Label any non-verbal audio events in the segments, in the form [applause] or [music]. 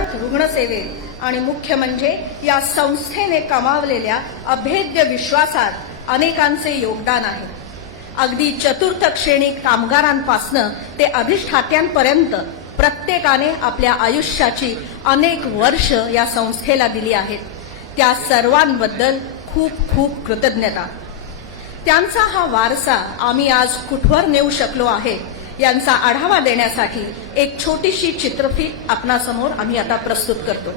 अविरत रुग्णसेवेत आणि मुख्य म्हणजे या संस्थेने कमावलेल्या अभेद्य विश्वासात अनेकांचे योगदान आहे. अगदी चतुर्थ श्रेणी कामगारांपासनं ते अधिष्ठात्यांपर्यंत प्रत्येकाने आपल्या आयुष्याची अनेक वर्ष या संस्थेला दिली आहेत. त्या सर्वांबद्दल खूप खूप कृतज्ञता. त्यांचा हा वारसा आम्ही आज कुठवर नेऊ शकलो आहे यांचा आढावा देण्यासाठी एक छोटीशी चित्रफित आपणासमोर आम्ही आता प्रस्तुत करतो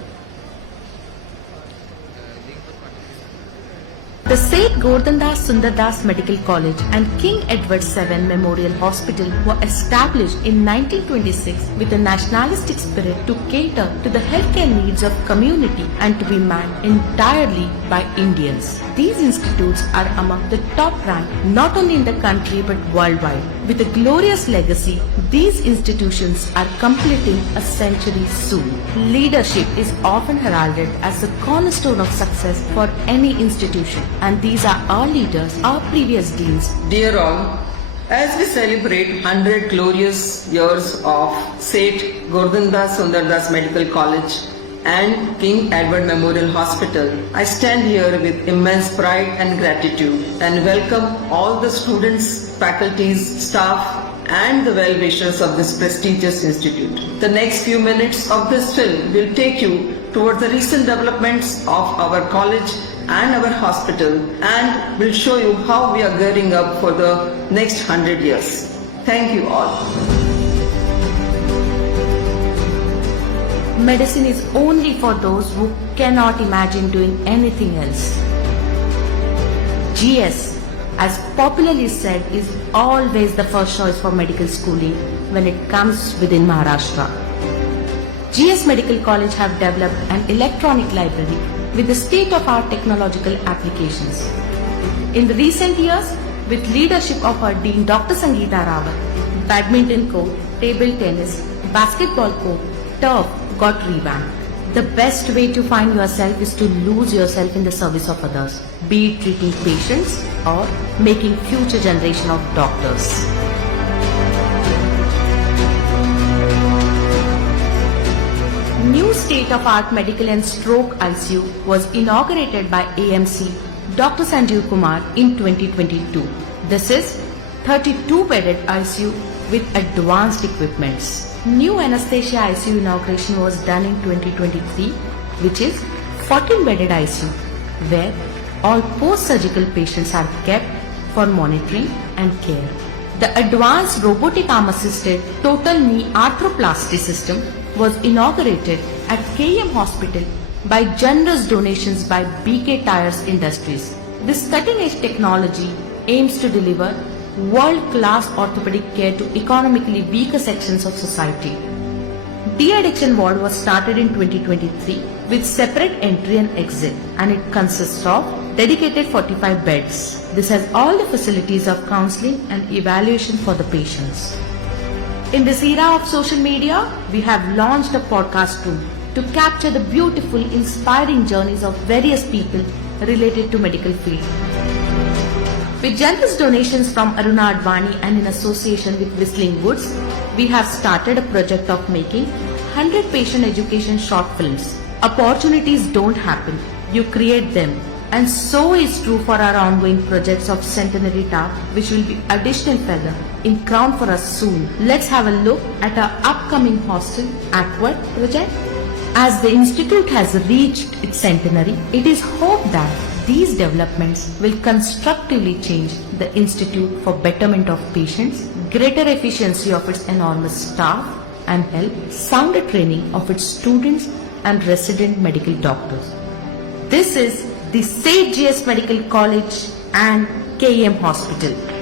The St. Gordandas Sundardas Medical College and King Edward VII Memorial Hospital were established in 1926 with a nationalistic spirit to cater to the healthcare needs of community and to be manned entirely by Indians. These institutes are among the top ranked not only in the country but worldwide. With a glorious legacy, these institutions are completing a century soon. Leadership is often heralded as the cornerstone of success for any institution, and these are our leaders, our previous deans, Dear all, as we celebrate 100 glorious years of Seth Gordandas Sundardas Medical College and King Edward Memorial Hospital, I stand here with immense pride and gratitude and welcome all the students, faculties, staff and the well-wishers of this prestigious institute. The next few minutes of this film will take you towards the recent developments of our college and our hospital and will show you how we are gearing up for the next 100 years. Thank you all. Medicine is only for those who cannot imagine doing anything else. GS, as popularly said, is always the first choice for medical schooling when it comes within Maharashtra. GS Medical College have developed an electronic library with the state-of-art technological applications. In the recent years, with leadership of our Dean Dr. Sangeeta Rawat, badminton court, table tennis, basketball court, turf got revamped. The best way to find yourself is to lose yourself in the service of others, be it treating patients or making future generation of doctors. New state-of-art medical and stroke ICU was inaugurated by AMC Dr. Sanjeev Kumar in 2022. This is 32-bedded ICU with advanced equipments. New anesthesia ICU inauguration was done in 2023, which is 14-bedded ICU, where all post-surgical patients are kept for monitoring and care. The advanced robotic arm assisted total knee arthroplasty system was inaugurated at KM Hospital by generous donations by BK Tires Industries. This cutting edge technology aims to deliver world class orthopedic care to economically weaker sections of society. De-addiction ward was started in 2023 with separate entry and exit and it consists of dedicated 45 beds. This has all the facilities of counseling and evaluation for the patients. In this era of social media, we have launched a podcast too to capture the beautiful, inspiring journeys of various people related to medical field. With generous donations from Aruna Advani and in association with Whistling Woods, we have started a project of making 100 patient education short films. Opportunities don't happen, you create them. And so is true for our ongoing projects of Centenary Tower, which will be additional feather in crown for us soon. Let's have a look at our upcoming hostel Aquat project. As the institute has reached its centenary, it is hoped that these developments will constructively change the institute for betterment of patients, greater efficiency of its enormous staff, and help sounder training of its students and resident medical doctors. This is the Sage GS Medical College and KM Hospital.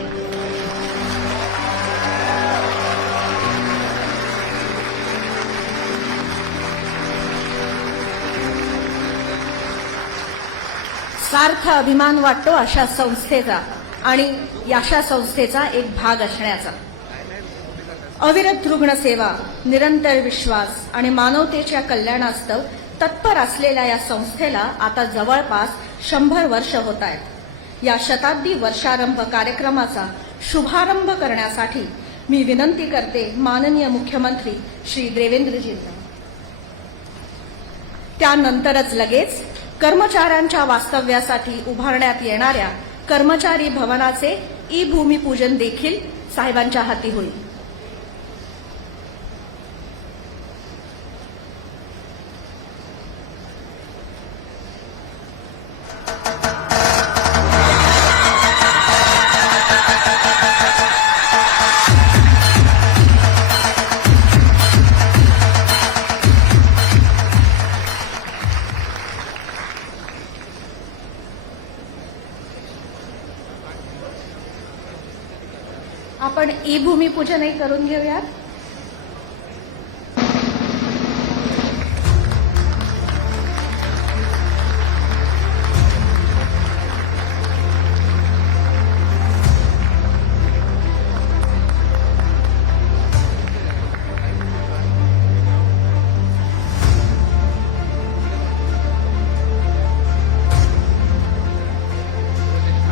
सार्थ अभिमान वाटतो अशा संस्थेचा आणि अशा संस्थेचा एक भाग असण्याचा. अविरत रुग्णसेवा निरंतर विश्वास आणि मानवतेच्या कल्याणास्तव तत्पर असलेल्या या संस्थेला आता जवळपास शंभर वर्ष होत आहेत. या शताब्दी वर्षारंभ कार्यक्रमाचा शुभारंभ करण्यासाठी मी विनंती करते माननीय मुख्यमंत्री श्री देवेंद्रजींना. त्यानंतरच लगेच कर्मचाऱ्यांच्या वास्तव्यासाठी उभारण्यात येणाऱ्या कर्मचारी भवनाचे ई भूमिपूजन देखील साहेबांच्या हाती होईल. पूजनही करून घेऊयात.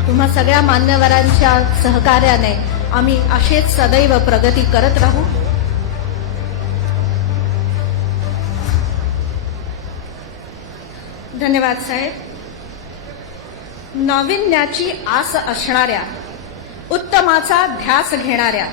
तुम्हा सगळ्या मान्यवरांच्या सहकार्याने आम्ही असेच सदैव प्रगती करत राहू. धन्यवाद साहेब. नाविन्याची आस असणाऱ्या उत्तमाचा ध्यास घेणाऱ्या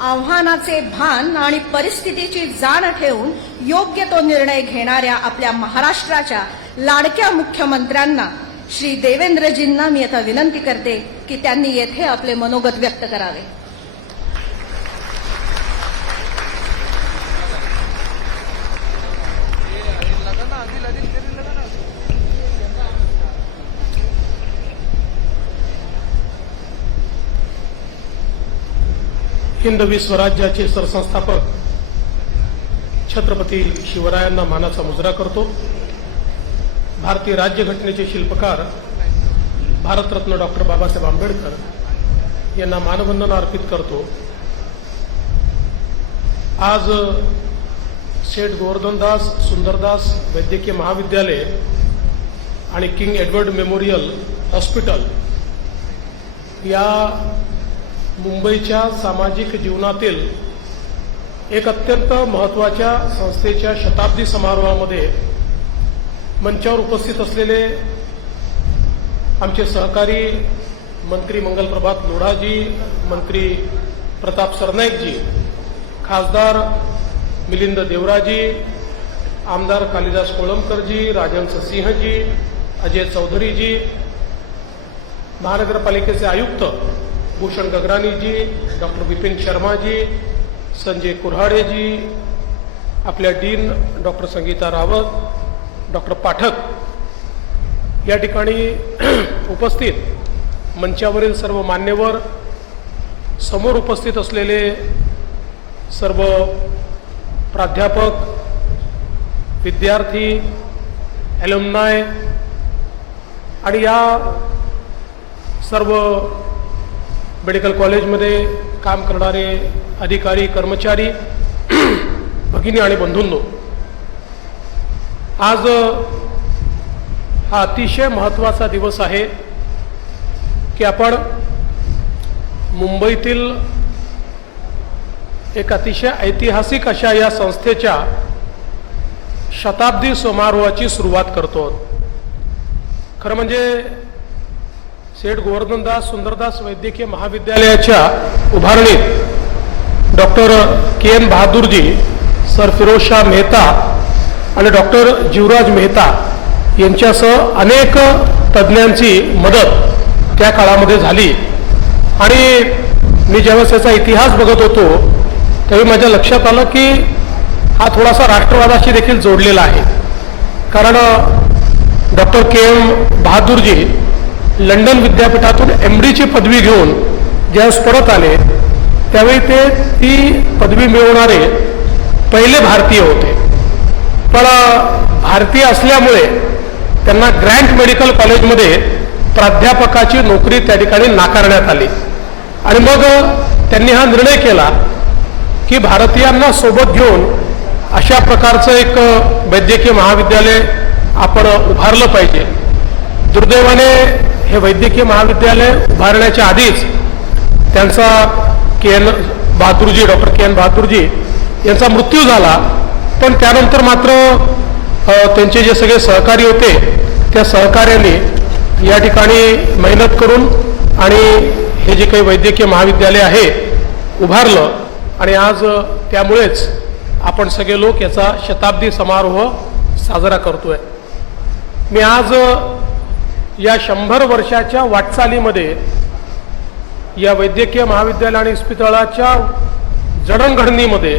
आव्हानाचे भान आणि परिस्थितीची जाण ठेवून योग्य तो निर्णय घेणाऱ्या आपल्या महाराष्ट्राच्या लाडक्या मुख्यमंत्र्यांना श्री देवेंद्रजींना मी आता विनंती करते की त्यांनी येथे आपले मनोगत व्यक्त करावे. हिंदवी स्वराज्याचे सरसंस्थापक छत्रपती शिवरायांना मानाचा मुजरा करतो. भारतीय राज्यघटनेचे शिल्पकार भारतरत्न डॉक्टर बाबासाहेब आंबेडकर यांना मानवंदना अर्पित करतो. आज शेठ गोवर्धनदास सुंदरदास वैद्यकीय महाविद्यालय आणि किंग एडवर्ड मेमोरियल हॉस्पिटल या मुंबईच्या सामाजिक जीवनातील एक अत्यंत महत्त्वाच्या संस्थेच्या शताब्दी समारोहामध्ये मंचावर उपस्थित असलेले आमचे सहकारी मंत्री मंगलप्रभात लोढाजी मंत्री प्रताप सरनाईकजी खासदार मिलिंद देवराजी आमदार कालिदास कोळंबकरजी राजहंस सिंहजी अजय चौधरीजी महानगरपालिकेचे आयुक्त भूषण गगरानीजी डॉक्टर बिपिन शर्माजी संजय कुऱ्हाडेजी आपल्या dean doctor Sangeeta Rawat doctor Pathak या ठिकाणी [clears throat] उपस्थित मंचावरील सर्व मान्यवर समोर उपस्थित असलेले सर्व प्राध्यापक विद्यार्थी ॲल्युमनाय आणि या सर्व मेडिकल कॉलेजमध्ये काम करणारे अधिकारी कर्मचारी [clears throat] भगिनी आणि बंधूंनो आज हा अतिशय महत्त्वाचा दिवस आहे की आपण मुंबईतील एक अतिशय ऐतिहासिक अशा या संस्थेच्या शताब्दी समारोहाची सुरुवात करतो. खरं म्हणजे सेठ गोवर्धनदास सुंदरदास वैद्यकीय महाविद्यालयाच्या उभारणीत doctor K N Bahadurji sir Firozshah Mehta आणि डॉक्टर जीवराज मेहता यांच्यासह अनेक तज्ज्ञांची मदत त्या काळामध्ये झाली. आणि मी ज्यावेळेस याचा इतिहास बघत होतो त्यावेळी माझ्या लक्षात आलं की हा थोडासा राष्ट्रवादाशी देखील जोडलेला आहे. कारण doctor K M Bahadurji London विद्यापीठातून एम डीची पदवी घेऊन ज्यावेळेस परत आले त्यावेळी ते ती पदवी मिळवणारे पहिले भारतीय होते. पण भारतीय असल्यामुळे त्यांना ग्रँट मेडिकल कॉलेजमध्ये प्राध्यापकाची नोकरी त्या ठिकाणी नाकारण्यात आली. आणि मग त्यांनी हा निर्णय केला की भारतीयांना सोबत घेऊन अशा प्रकारचं एक वैद्यकीय महाविद्यालय आपण उभारलं पाहिजे. दुर्दैवाने हे वैद्यकीय महाविद्यालय उभारण्याच्या आधीच त्यांचा K N Bahadurji doctor K N Bahadurji यांचा मृत्यू झाला. पण त्यानंतर मात्र त्यांचे जे सगळे सहकारी होते त्या सहकार्याने या ठिकाणी मेहनत करून आणि हे जे काही वैद्यकीय महाविद्यालय आहे उभारलं आणि आज त्यामुळेच आपण सगळे लोक याचा शताब्दी समारोह साजरा करतोय. मी आज या शंभर वर्षाच्या वाटचालीमध्ये या वैद्यकीय महाविद्यालय आणि इस्पितळाच्या जडणघडणीमध्ये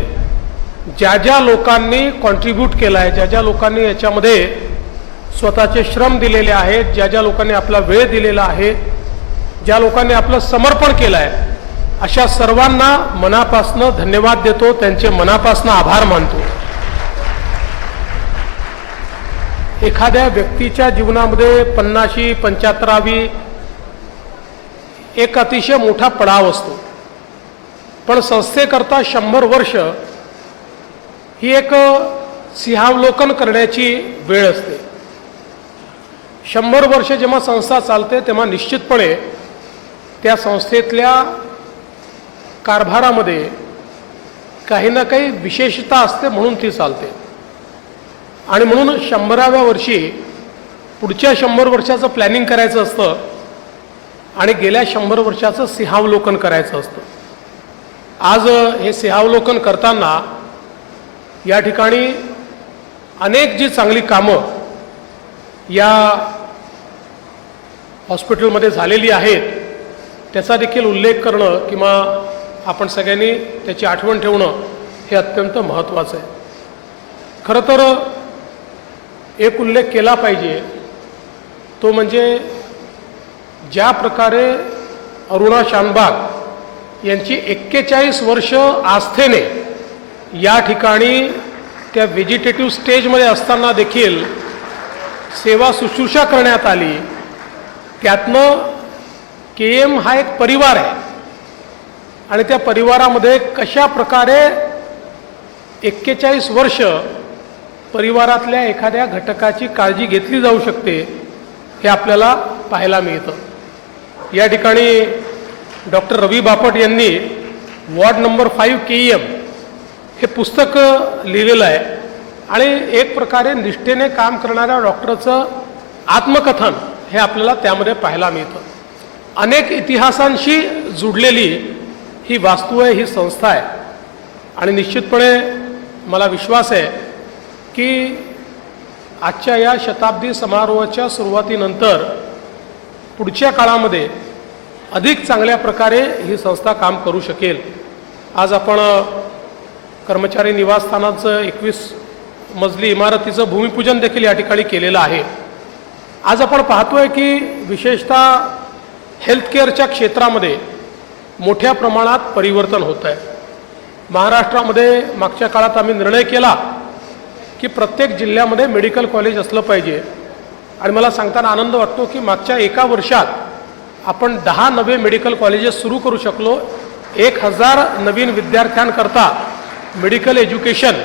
ज्या ज्या लोकांनी कॉन्ट्रीब्यूट केला आहे ज्या ज्या लोकांनी याच्यामध्ये स्वतःचे श्रम दिलेले आहेत ज्या ज्या लोकांनी आपला वेळ दिलेला आहे ज्या लोकांनी आपलं समर्पण केलं आहे अशा सर्वांना मनापासनं धन्यवाद देतो त्यांचे मनापासनं आभार मानतो. एखाद्या व्यक्तीच्या जीवनामध्ये पन्नाशी पंच्याहत्तरावी एक अतिशय मोठा पडाव असतो. पण संस्थेकरता शंभर वर्ष ही एक सिंहावलोकन करण्याची वेळ असते. शंभर वर्ष जेव्हा संस्था चालते तेव्हा निश्चितपणे त्या संस्थेतल्या कारभारामध्ये काही ना काही विशेषता असते म्हणून ती चालते. आणि म्हणून शंभराव्या वर्षी पुढच्या शंभर वर्षाचं प्लॅनिंग करायचं असतं आणि गेल्या शंभर वर्षाचं सिंहावलोकन करायचं असतं. आज हे सिंहावलोकन करताना या ठिकाणी अनेक जी चांगली कामं या हॉस्पिटलमध्ये झालेली आहेत त्याचा देखील उल्लेख करणं किंवा आपण सगळ्यांनी त्याची आठवण ठेवणं हे अत्यंत महत्त्वाचं आहे. खरं तर एक उल्लेख केला पाहिजे तो म्हणजे ज्या प्रकारे अरुणा शानबाग यांची एक्केचाळीस वर्ष आस्थेने या ठिकाणी त्या व्हेजिटेटिव्ह स्टेजमध्ये असताना देखील सेवा शुश्रूषा करण्यात आली. त्यातनं के एम हा एक परिवार आहे. आणि त्या परिवारामध्ये कशा प्रकारे एक्केचाळीस वर्ष परिवारातल्या एखाद्या घटकाची काळजी घेतली जाऊ शकते हे आपल्याला पाहायला मिळतं. या ठिकाणी डॉक्टर रवी बापट यांनी ward number five K M हे पुस्तक लिहिलेलं आहे. आणि एक प्रकारे निष्ठेने काम करणाऱ्या डॉक्टरचं आत्मकथन हे आपल्याला त्यामध्ये पाहायला मिळतं. अनेक इतिहासांशी जुडलेली ही वास्तू आहे ही संस्था आहे. आणि निश्चितपणे मला विश्वास आहे की आजच्या या शताब्दी समारोहाच्या सुरुवातीनंतर पुढच्या काळामध्ये अधिक चांगल्या प्रकारे ही संस्था काम करू शकेल. आज आपण कर्मचारी निवासस्थानाचं एकवीस मजली इमारतीचं भूमिपूजन देखील या ठिकाणी केलेलं आहे. आज आपण पाहतोय की विशेषतः हेल्थकेअरच्या क्षेत्रामध्ये मोठ्या प्रमाणात परिवर्तन होत आहे महाराष्ट्रामध्ये मागच्या काळात आम्ही निर्णय केला की प्रत्येक जिल्ह्यामध्ये मेडिकल कॉलेज असलं पाहिजे. आणि मला सांगताना आनंद वाटतो की मागच्या एका वर्षात आपण दहा नवे मेडिकल कॉलेजेस सुरू करू शकलो. एक हजार नवीन विद्यार्थ्यांकरता मेडिकल एज्युकेशन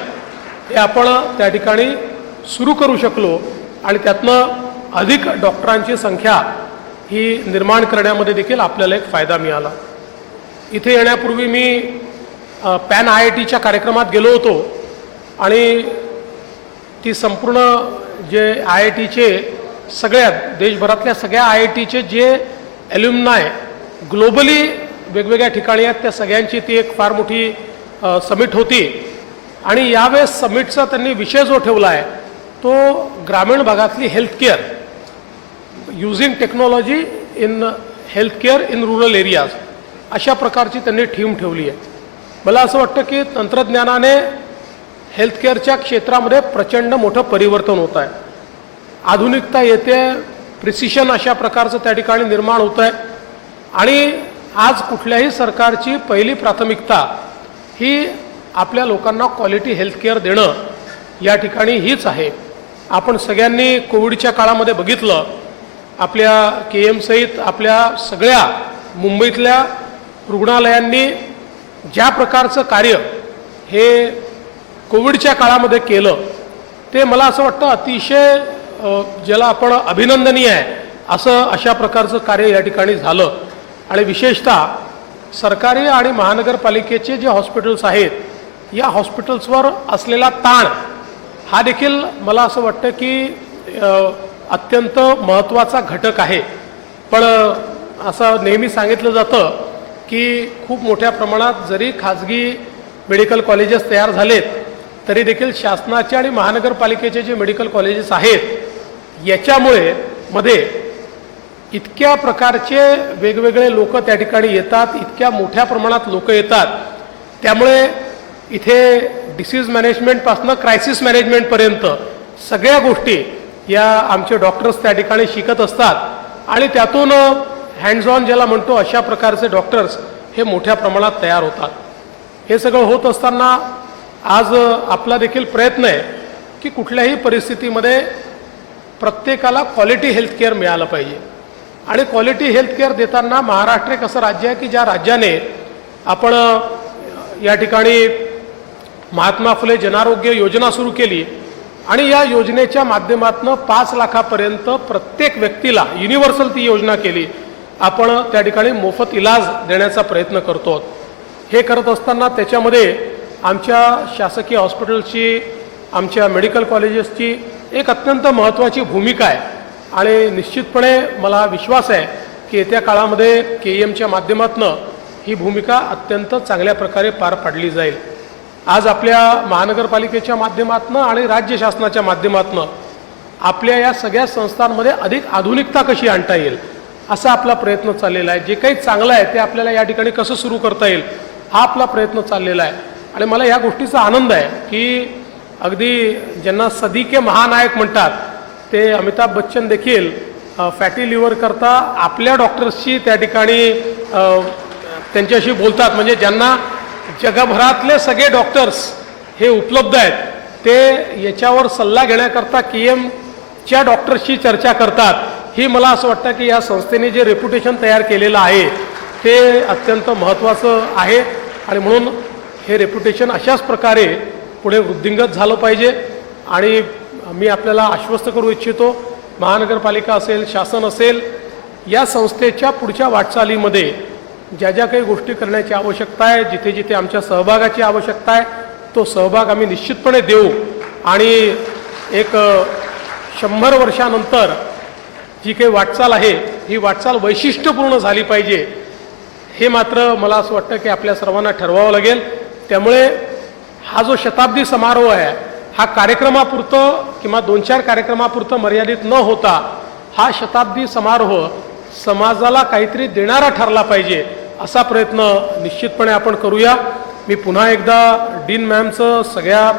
हे आपण त्या ठिकाणी सुरू करू शकलो आणि त्यातनं अधिक डॉक्टरांची संख्या ही निर्माण करण्यामध्ये देखील आपल्याला एक फायदा मिळाला. इथे येण्यापूर्वी मी पॅन आय आय टीच्या कार्यक्रमात गेलो होतो आणि ती संपूर्ण जे आय आय टीचे सगळ्या देशभरातल्या सगळ्या आय आय टीचे जे एल्युमनाय ग्लोबली वेगवेगळ्या ठिकाणी आहेत त्या सगळ्यांची ती एक फार मोठी समिट होती. आणि यावेळेस समिटचा त्यांनी विषय जो ठेवला आहे तो ग्रामीण भागातली healthcare using technology in healthcare in rural areas अशा प्रकारची त्यांनी थीम ठेवली आहे. मला असं वाटतं की तंत्रज्ञानाने हेल्थकेअरच्या क्षेत्रामध्ये प्रचंड मोठं परिवर्तन होत आहे. आधुनिकता येते प्रिसिशन अशा प्रकारचं त्या ठिकाणी निर्माण होत आहे आणि आज कुठल्याही सरकारची पहिली प्राथमिकता की आपल्या लोकांना क्वालिटी हेल्थकेअर देणं या ठिकाणी हीच आहे. आपण सगळ्यांनी कोविडच्या काळामध्ये बघितलं आपल्या के एम सहित आपल्या सगळ्या मुंबईतल्या रुग्णालयांनी ज्या प्रकारचं कार्य हे कोविडच्या काळामध्ये केलं ते मला असं वाटतं अतिशय ज्याला आपण अभिनंदनीय आहे असं अशा प्रकारचं कार्य या ठिकाणी झालं. आणि विशेषतः सरकारी आणि महानगरपालिकेचे जे हॉस्पिटल्स आहेत या हॉस्पिटल्सवर असलेला ताण हा देखील मला असं वाटतं की अत्यंत महत्त्वाचा घटक आहे. पण असं नेहमी सांगितलं जातं की खूप मोठ्या प्रमाणात जरी खाजगी मेडिकल कॉलेजेस तयार झालेत तरी देखील शासनाचे आणि महानगरपालिकेचे जे मेडिकल कॉलेजेस आहेत याच्यामुळे मध्ये इतक्या प्रकारचे वेगवेगळे लोक त्या ठिकाणी येतात इतक्या मोठ्या प्रमाणात लोक येतात. त्यामुळे इथे डिसीज मॅनेजमेंटपासनं क्रायसिस मॅनेजमेंटपर्यंत सगळ्या गोष्टी या आमचे डॉक्टर्स त्या ठिकाणी शिकत असतात. आणि त्यातून हँड्स ऑन ज्याला म्हणतो अशा प्रकारचे डॉक्टर्स हे मोठ्या प्रमाणात तयार होतात. हे सगळं होत असताना आज आपला देखील प्रयत्न आहे की कुठल्याही परिस्थितीमध्ये प्रत्येकाला क्वालिटी हेल्थकेअर मिळालं पाहिजे. आणि क्वालिटी हेल्थकेअर देताना महाराष्ट्र एक असं राज्य आहे की ज्या राज्याने आपण या ठिकाणी महात्मा फुले जनारोग्य योजना सुरू केली आणि या योजनेच्या माध्यमातून पाच लाखापर्यंत प्रत्येक व्यक्तीला युनिव्हर्सल ती योजना केली. आपण त्या ठिकाणी मोफत इलाज देण्याचा प्रयत्न करतो. हे करत असताना त्याच्यामध्ये आमच्या शासकीय हॉस्पिटल्सची आमच्या मेडिकल कॉलेजेसची एक अत्यंत महत्त्वाची भूमिका आहे. आणि निश्चितपणे मला विश्वास आहे की येत्या काळामध्ये के एमच्या माध्यमातून ही भूमिका अत्यंत चांगल्या प्रकारे पार पाडली जाईल. आज आपल्या महानगरपालिकेच्या माध्यमातून आणि राज्य शासनाच्या माध्यमातून आपल्या या सगळ्या संस्थांमध्ये अधिक आधुनिकता कशी आणता येईल असा आपला प्रयत्न चाललेला आहे. जे काही चांगलं आहे ते आपल्याला या ठिकाणी कसं सुरू करता येईल हा आपला प्रयत्न चाललेला आहे. आणि मला या गोष्टीचा आनंद आहे की अगदी ज्यांना सदी के महानायक म्हणतात ते अमिताभ बच्चन देखील फॅटी लिव्हर करता आपल्या डॉक्टर्सशी त्या ठिकाणी त्यांच्याशी बोलतात. म्हणजे ज्यांना जगभरातले सगळे डॉक्टर्स हे उपलब्ध आहेत ते याच्यावर सल्ला घेण्याकरता के एमच्या डॉक्टर्सशी चर्चा करतात. ही मला असं वाटतं की या संस्थेने जे रेप्युटेशन तयार केलेलं आहे ते अत्यंत महत्त्वाचं आहे. आणि म्हणून हे रेप्युटेशन अशाच प्रकारे पुढे वृद्धिंगत झालं पाहिजे. आणि मी आपल्याला आश्वस्त करू इच्छितो महानगरपालिका असेल शासन असेल या संस्थेच्या पुढच्या वाटचालीमध्ये ज्या ज्या काही गोष्टी करण्याची आवश्यकता आहे जिथे जिथे आमच्या सहभागाची आवश्यकता आहे तो सहभाग आम्ही निश्चितपणे देऊ. आणि एक शंभर वर्षानंतर जी काही वाटचाल आहे ही वाटचाल वैशिष्ट्यपूर्ण झाली पाहिजे हे मात्र मला असं वाटतं की आपल्या सर्वांना ठरवावं लागेल. त्यामुळे हा जो शताब्दी समारोह आहे हा कार्यक्रमापुरतं किंवा दोन चार कार्यक्रमापुरतं मर्यादित न होता हा शताब्दी समारोह समाजाला काहीतरी देणारा ठरला पाहिजे असा प्रयत्न निश्चितपणे आपण करूया. मी पुन्हा एकदा डीन मॅमचं सगळ्या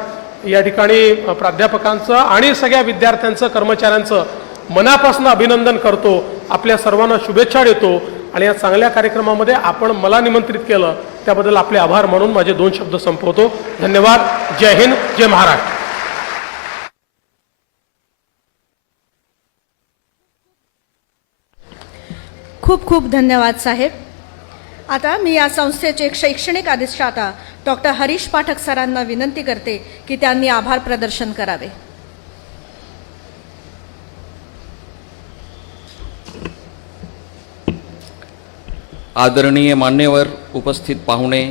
या ठिकाणी प्राध्यापकांचं आणि सगळ्या विद्यार्थ्यांचं कर्मचाऱ्यांचं मनापासून अभिनंदन करतो. आपल्या सर्वांना शुभेच्छा देतो आणि या चांगल्या कार्यक्रमामध्ये आपण मला निमंत्रित केलं त्याबद्दल आपले आभार मानून माझे दोन शब्द संपवतो. धन्यवाद. जय हिंद. जय महाराष्ट्र. खूप खूप धन्यवाद साहेब. आता मी या संस्थेचे शैक्षणिक अधिष्ठाता डॉक्टर हरीश पाठक सरांना विनंती करते की त्यांनी आभार प्रदर्शन करावे. आदरणीय मान्यवर उपस्थित पाहुणे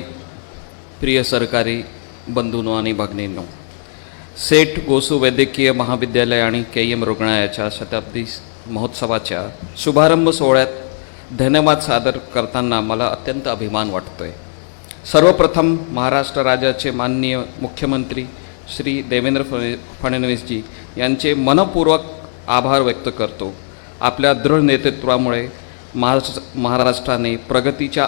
प्रिय सरकारी बंधूंनो आणि भगिनींनो सेठ गोसू वैद्यकीय महाविद्यालय आणि के एम रुग्णालयाच्या शताब्दी महोत्सवाच्या शुभारंभ सोहळ्यात धन्यवाद सादर करताना मला अत्यंत अभिमान वाटतोय. सर्वप्रथम महाराष्ट्र राज्याचे माननीय मुख्यमंत्री श्री देवेंद्र फड फडणवीसजी यांचे मनपूर्वक आभार व्यक्त करतो. आपल्या दृढ नेतृत्वामुळे महाराष्ट्र महाराष्ट्राने प्रगतीच्या